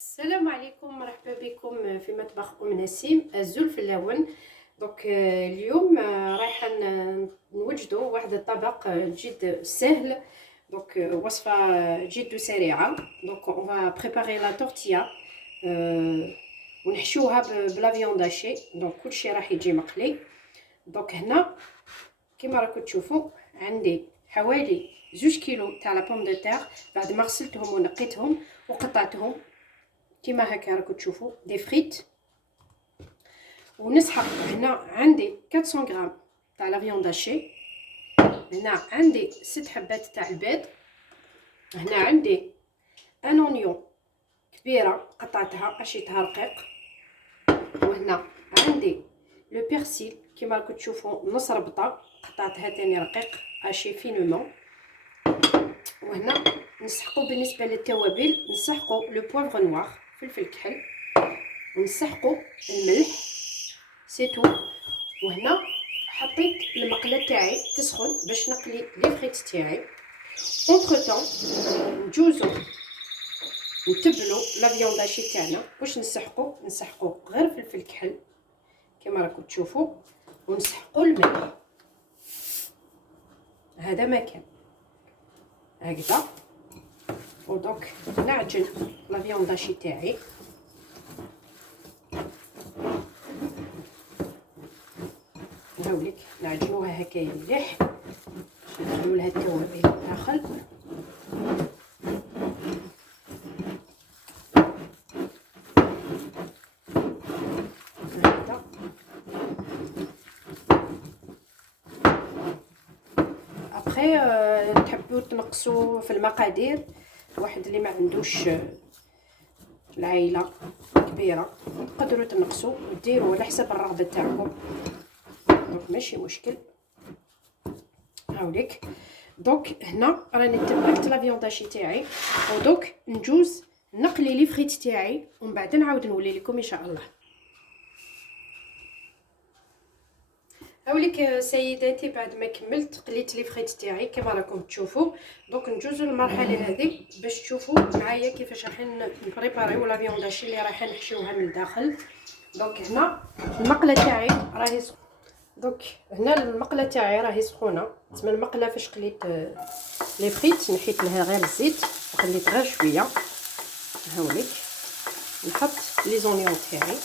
السلام عليكم، مرحبا بكم في مطبخ نسيم الزول في اللون. اليوم رايحه نوجدوا واحد الطبق جد سهل. وصفه جد سريعه. اون فا بريباري لا تورتيا ونحشوها بلا فيوند هاشي. كلشي راح يجي مقلي. هنا كما راكم تشوفوا عندي حوالي 2 كيلو تاع لا بوم دو تير بعد ما غسلتهم ونقيتهم وقطعتهم كيما هكا راكم تشوفوا دي فريت. ونسحق هنا عندي 400 غرام تاع لا فيوند هاشي. هنا عندي 6 حبات تاع البيض. هنا عندي ان اونيون كبيره قطعتها عشيتها رقيق. وهنا عندي لو بيرسيل كيما راكم تشوفوا نص ربطه قطعتها تاني رقيق عشي فينومون. وهنا نسحقوا بالنسبه للتوابل نسحقوا لو بوفر نوار فلفل كحل ونسحقوا الملح سيتو. وهنا حطيت المقله تاعي تسخن باش نقلي لي فريت تاعي. اونتر طون نجوزو نتبلو لا فيوند هاشي تاعنا. واش نسحقوا غير فلفل كحل كما راكم تشوفوا ونسحقوا الملح. هذا مكان هكذا. ودونك نعجن لا فيوند هاشي تاعي. نهاولك نعجنوها هكايا مليح ندخلو لها التوابل داخل. هكذا ابخي تحبوا تنقصوا في المقادير. واحد اللي ما عندوش العائله كبيره تقدروا تنقصوا وديروا على حسب الرغبه تاعكم. ماشي مشكل. هاوليك هنا راني تبلت لا فيونداشي تاعي. نجوز نقلي لي فريت تاعي ومن بعد نعاود نولي لكم ان شاء الله. هاوليك سيداتي بعد ما كملت قليت لي فريت تاعي كما راكم تشوفوا. نجوزو للمرحله هذه باش تشوفوا معايا كيفاش راح نبريباريو لا فيونداشي اللي راح نحشيوها من الداخل. هنا المقله تاعي راهي هنا المقله تاعي راهي سخونه. تسمى المقله فاش قليت لي فريت نحيت لها غير الزيت وخليت غير شويه. هاوليك نحط لي زونيون تاعي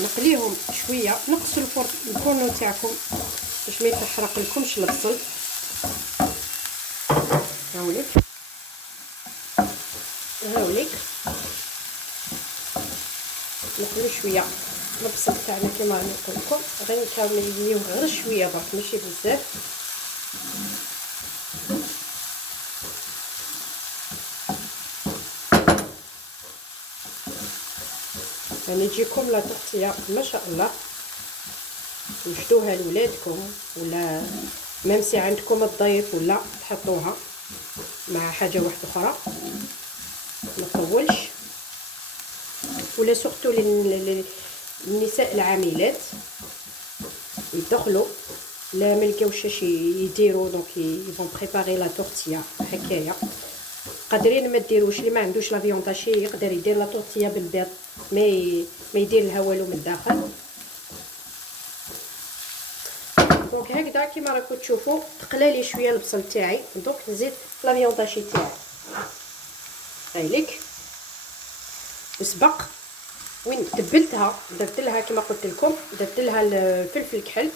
نقليهم شويه. نقصوا الفرن تاعكم باش ما يتحرق لكمش البصل. هاوليك نقلو شويه البصل تاعنا كما راني نقول لكم. غير نكمليوه غير شويه برك ماشي بزاف. يعني تجيكم لا تورتيا ما شاء الله توجدوها لولادكم ولا ميم سي عندكم الضيف ولا تحطوها مع حاجه واحده اخرى ما تطولش. ولا سورتو للنساء العاملات يدخلوا لا ملقاوش اش يديروا يفون بريباري لا تورتيا هكايا. قادرين ما ديروش اللي ما عندوش لا فيونداشي يقدر يدير لا تورتيا بالبيض ما يدير لها والو من الداخل. هكذا كيما راكم تشوفوا تقلالي شويه البصل تاعي. نزيد لا فيونداشي تاعي هايليك. وسبق وين تبلتها درت لها كما قلت لكم درت لها الفلفل الكحل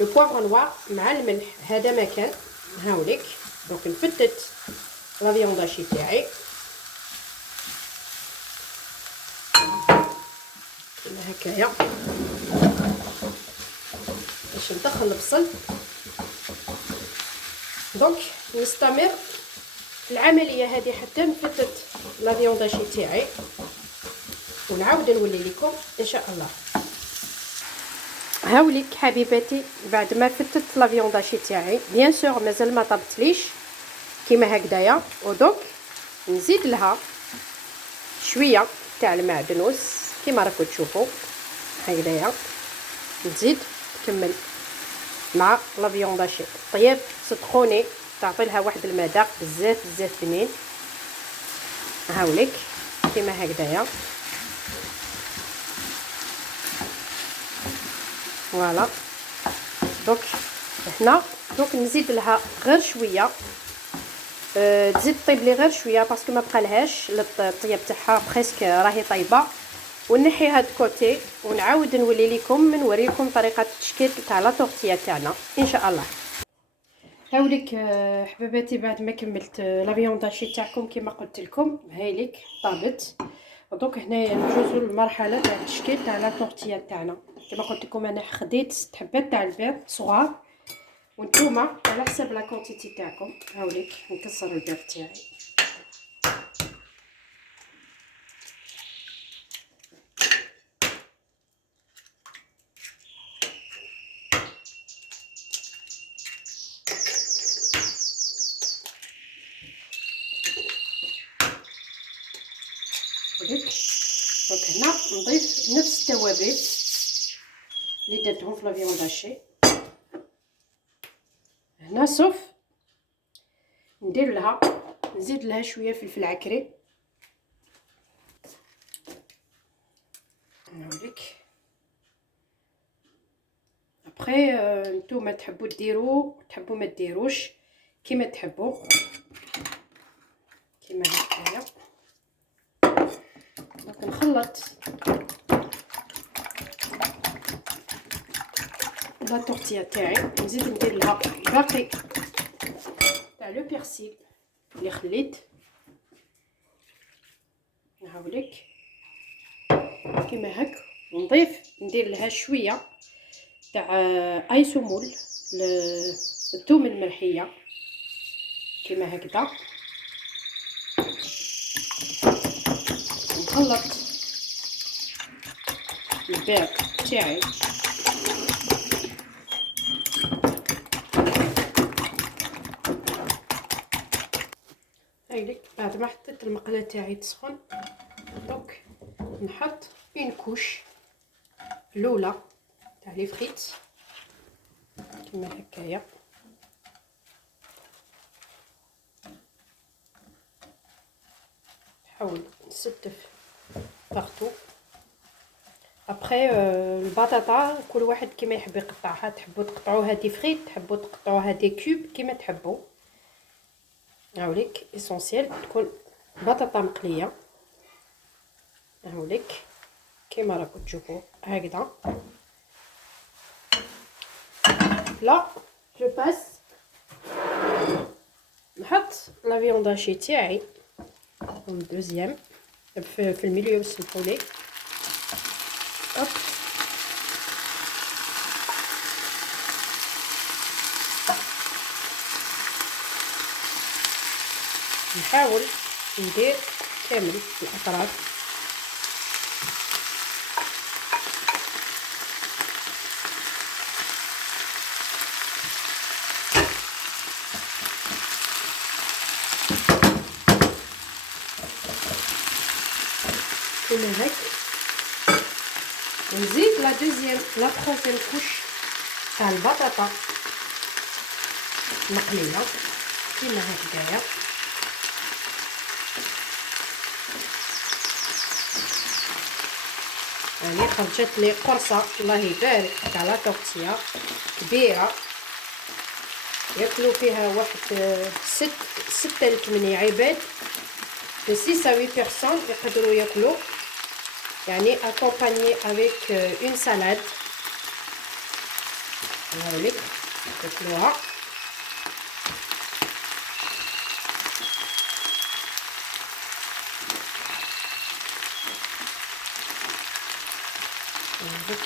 لو بوفر نوار مع الملح. هذا مكان هاوليك. نفتت لا فيونداشي تاعي هكايا باش ندخل البصل. نستمر العمليه هذه حتى نفتت لا فيونداشي تاعي ونعاود نولي لكم ان شاء الله. هاوليك حبيباتي بعد ما فتت لا فيونداشي تاعي بيان سور مازال ما طبتليش كيما هكذايا. نزيد لها شويه تاع المعدنوس كيما راكم تشوفوا هكذايا. نزيد نكمل مع لا فيونداشي طيب سخوني تعطي لها واحد المذاق بزاف بزاف بنين. هاوليك كيما هكذايا. فوالا دوك هنا دوك نزيد لها غير شويه، تزيد طيب لي غير شويه باسكو ما بقالهاش الطياب تاعها بريسك راهي طايبه. ونحي هاد كوتي ونعاود نولي لكم نوريكم طريقه التشكيل تاع لا طورتيه تاعنا ان شاء الله. هاوليك حباباتي بعد ما كملت لا فيونداشي تاعكم كما قلت لكم هايليك طابت. دونك هنايا نجوزو للمرحله تاع التشكيل تاع لا طورتيه تاعنا. كما قلت لكم انا خديت 6 حبات تاع البيض صغار، وانتوما على حسب لا كونتيتي تاعكم. هاوليك نكسر البيض تاعي. هاوليك دونك هنا نضيف نفس التوابل اللي درتهم في لا فيونداشي هنا، صوف ندير لها نزيد لها شويه فلفل عكري. نوريك ابري نتوما تحبوا ديروا تحبوا ما ديروش كيما تحبوا كيما هكايا. دونك نخلط لا طورتيه تاعي، نزيد ندير لها باقي تاع لو بيرسيل اللي خليت. نهاوليك كيما هك، ونضيف ندير لها شويه تاع ايسومول الثوم الملحيه كيما هكذا. نخلط البيض تاعي هايليك. بعد ما حطيت المقله تاعي تسخن دونك نحط اون كوش الاولى تاع لي فريت كيما هكايا. نحاول نستف بارطو. ابري البطاطا كل واحد كيما يحب يقطعها، تحبوا تقطعوها دي فريت تحبوا تقطعوها دي كوب كيما تحبوا. هاوليك اسونسيال تكون بطاطا مقليه. هاوليك كيما راكم تشوفوا هكذا. لا جو باس نحط لا فيونداشي تاعي دوزيام في الميليو سمحولي. هوب نحاول ندير كامل الاطراف. كيما هك ونزيد لا تروزيام كوش تاع البطاطا مقليه كيما هكذايا. يعني خرجت لي قرصه الله يبارك تاع لا طورتيه كبيره ياكلوا فيها واحد 6 ل 8 عباد، de 6 à 8 personnes يقدروا ياكلوا، يعني accompagné avec une salade. هاوليك تاكلوها.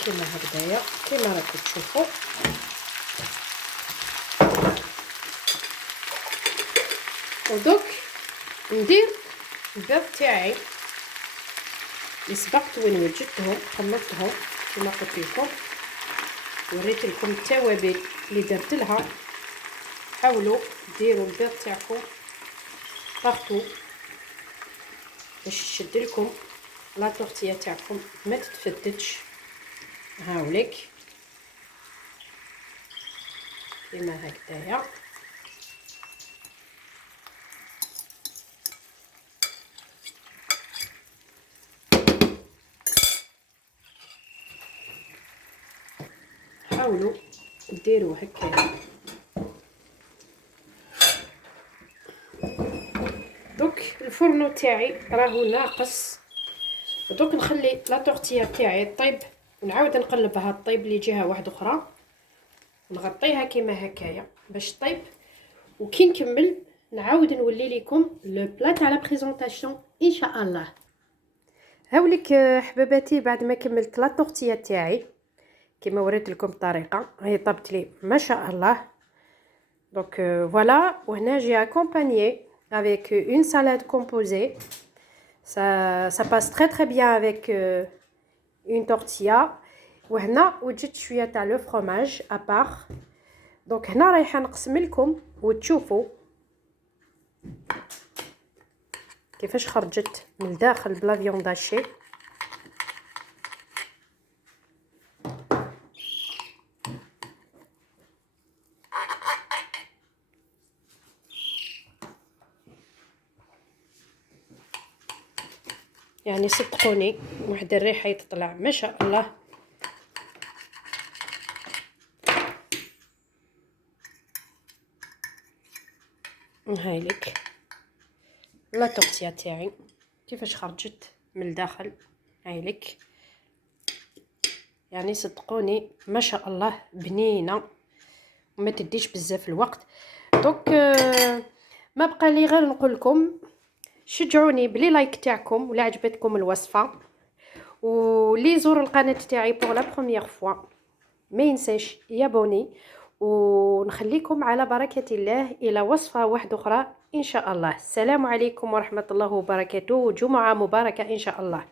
كيما هكذايا كيما راكم تشوفوا. ودوك ندير البيض تاعي اللي سبقت وين وجدتهم خلطتهم كما قلت لكم، وريت لكم التوابل اللي درت لها. حاولوا ديروا البيض تاعكم بارطو باش تشد لكم لا طورتيه تاعكم ما تتفتتش. هاوليك كيما هكذايا. حاولوا ديروا هكا. دوك الفرن تاعي راهو ناقص، دوك نخلي لا طورتيه تاعي طيب ونعاود نقلبها طيب لجهه واحده اخرى، نغطيها كيما هكايا باش طيب. وكي نكمل نعاود نولي لكم لو بلا تاع لا بريزونطاسيون ان شاء الله. هاوليك حباباتي بعد ما كملت لا طورتيه تاعي كما وريت لكم الطريقه، هي طابت لي ما شاء الله. دونك فوالا. وهنا جي اكومبانيي avec une salade composée. Ça passe très bien avec une tortilla. وهنا وجدت شويه تاع لو فروماج ابار. دونك هنا رايحه نقسم لكم وتشوفوا كيفاش خرجت من الداخل بلا فيونداشي. يعني صدقوني واحد الريحه تطلع ما شاء الله. هاي لك لا طورتيه تاعي كيفاش خرجت من الداخل. هاي لك يعني صدقوني ما شاء الله بنينه وما تديش بزاف الوقت. دونك ما بقى لي غير نقول لكم شجعوني بلي لايك تاعكم ولا عجبتكم الوصفه، ولي زور القناه تاعي بور لا بروميير فوا ما ينساش يابوني. ونخليكم على بركه الله الى وصفه واحده اخرى ان شاء الله. السلام عليكم ورحمه الله وبركاته، جمعه مباركه ان شاء الله.